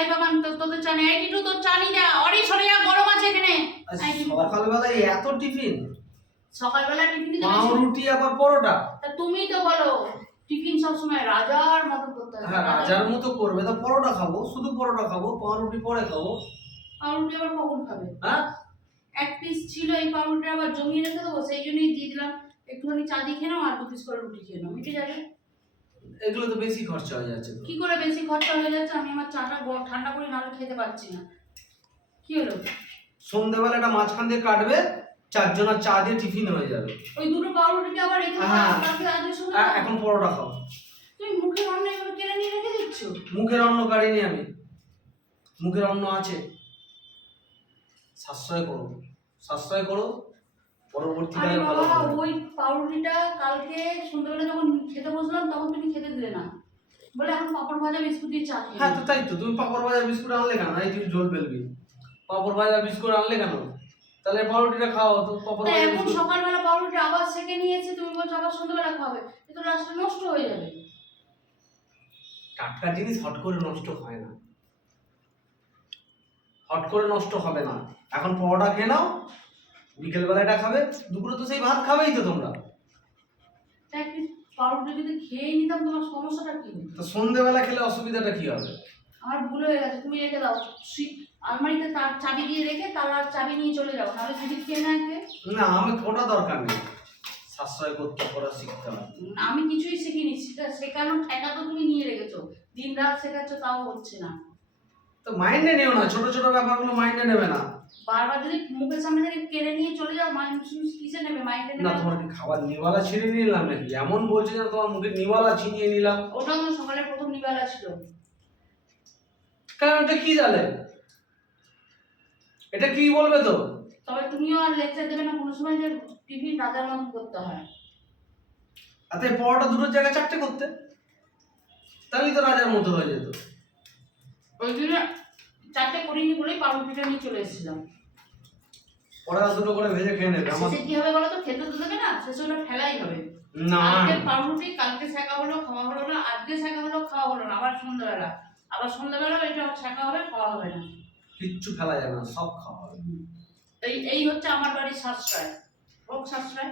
এই বাবান তো চা নেই এই টিটু চা নিয়ে যা অরে সরে যা গরম আছে এখানে। সকালবেলায় এত টিফিন? সকালবেলা টিফিন দিতে পাউরুটি আবার পরোটা? তা তুমি তো বলো টিফিন সবসময় রাজার মতো করতে হবে হ্যাঁ রাজার মতো। করবে তা পরোটা খাব শুধু পরোটা খাব পাউরুটি পরে খাব। পাউরুটি আবার কখন খাবে? হ্যাঁ? এক পিস ছিল এই পাউরুটি আবার জমিয়ে রেখে দেবো সেই জন্যই দিয়ে দিলাম। একটুখানি চা দিয়ে খেয়ে নাও আর দু পিস করে রুটি খেয়ে নাও মিটে যাবে। এগুলো তো বেশি খরচা হয়ে যাচ্ছে কি করে বেশি খরচা হয়ে যাচ্ছে? আমি আমার চাটা ঠান্ডা করে নাহলে খেতে পারছি না। কি হলো? সন্ধ্যেবেলা একটা মাঝখান দিয়ে কাটবে চারজনের চা দিয়ে টিফিন হয়ে যাবে। ওই দুটো পাউরুটিকে আবার এখানে হ্যাঁ। আজকে শুনে এখন পরোটা খাও। তুমি মুখে অন্য এগুলো কেড়ে নিয়ে রেখে দিচ্ছ? মুখের অন্ন কাটিনি আমি। মুখের অন্ন আছে। সাশ্রয় করো। সাশ্রয় করো। পরবর্তীকালে ভালো হবে। ওই পাউরুটিটা কালকে সন্ধ্যাবেলা যখন খেতে বসলাম তখন তুমি খেতে দিলে না। বলে এখন পাপড় ভাজা বিস্কুট দিয়ে চা হ্যাঁ তো তাই তো তুমি পাপড় ভাজা বিস্কুট আনলে কেন? এই তুই জল ফেলবি। পাপড় ভাজা বিস্কুট আনলে কেন? তাহলে পাউরুটিটা খাও তো পাপড় ভাজা এখন সকালবেলা পাউরুটি আবার সেকে নিয়েছে তুমি বলছো আবার সন্ধ্যাবেলা খাবে তো লাস্টে নষ্ট হয়ে যাবে। টাটকা জিনিস হট করে নষ্ট হয় না। হট করে নষ্ট হবে না। এখন পরোটা খেয়ে নাও বিকেলবেলা এটা খাবে দুপুরে তো সেই ভাত খাবেই তো তোমরা। পাউরুটি যদি খেয়ে নিতাম তোমার সমস্যাটা কি? হতো? তো সন্ধেবেলা খেলে অসুবিধাটা কি হবে? আমার ভুল হয়ে গেছে তুমি রেখে দাও। আলমারিতে তার চাবি দিয়ে রেখে তার আর চাবি নিয়ে চলে যাও নাহলে যদি খেয়ে না কে না আমি ওটা দরকার নেই। সাশ্রয় করতে করা শিখতে হবে। আমি কিছুই শিখিনি সেটা শেখানোর ঠেকা তো তুমি নিয়ে রেখেছো। দিন রাত শেখাচ্ছ তাও হচ্ছে না। তো মাইন্ডে নিও না ছোট ছোট ব্যাপারগুলো মাইন্ডে নেবে না। বারবার যদি মুখের সামনে থেকে কেড়ে নিয়ে চলে যাও মাইন্ড কিসে নেবে? মাইন্ডে না তোমার কি খাবার নিওয়ালা ছিঁড়ে নিলাম নাকি? এমন বলছে যে তোমার মুখে নিওয়ালা ছিনিয়ে নিলাম। ওটা আমার সকালে প্রথম নিবেলা ছিল। কারণ এটা কি জানে এটা কি বলবে তো? তবে তুমিও আর লেকচার দেবে না কোনো সময় যে টিভি রাজার মতন করতে হয়। আর তাই পরোটা দুটোর জায়গায় চারটে করতে। তাহলেই তো রাজার মতো হয়ে যেত। ওই জন্য চারটে করিনি বলেই পাউরুটিটা নিয়ে চলে এসেছিলাম। পরোটা দুটো করে ভেজে খেয়ে নেবে আমার কি হবে বলো তো খেতে তো দেবে না শেষে ওটা ফেলাই হবে। না। কালকে পাউরুটি কালকে শেখা হলো খাওয়া হলো না আজকে শেখা হলো খাওয়া হলো না আবার সন্ধ্যাবেলা। আবার সন্ধ্যাবেলা এটা শেখা হবে খাওয়া হবে না। কিচ্ছু ফেলা যাবে না সব খাওয়া হবে। এই এই হচ্ছে আমার বাড়ির সাশ্রয় হোক সাশ্রয়।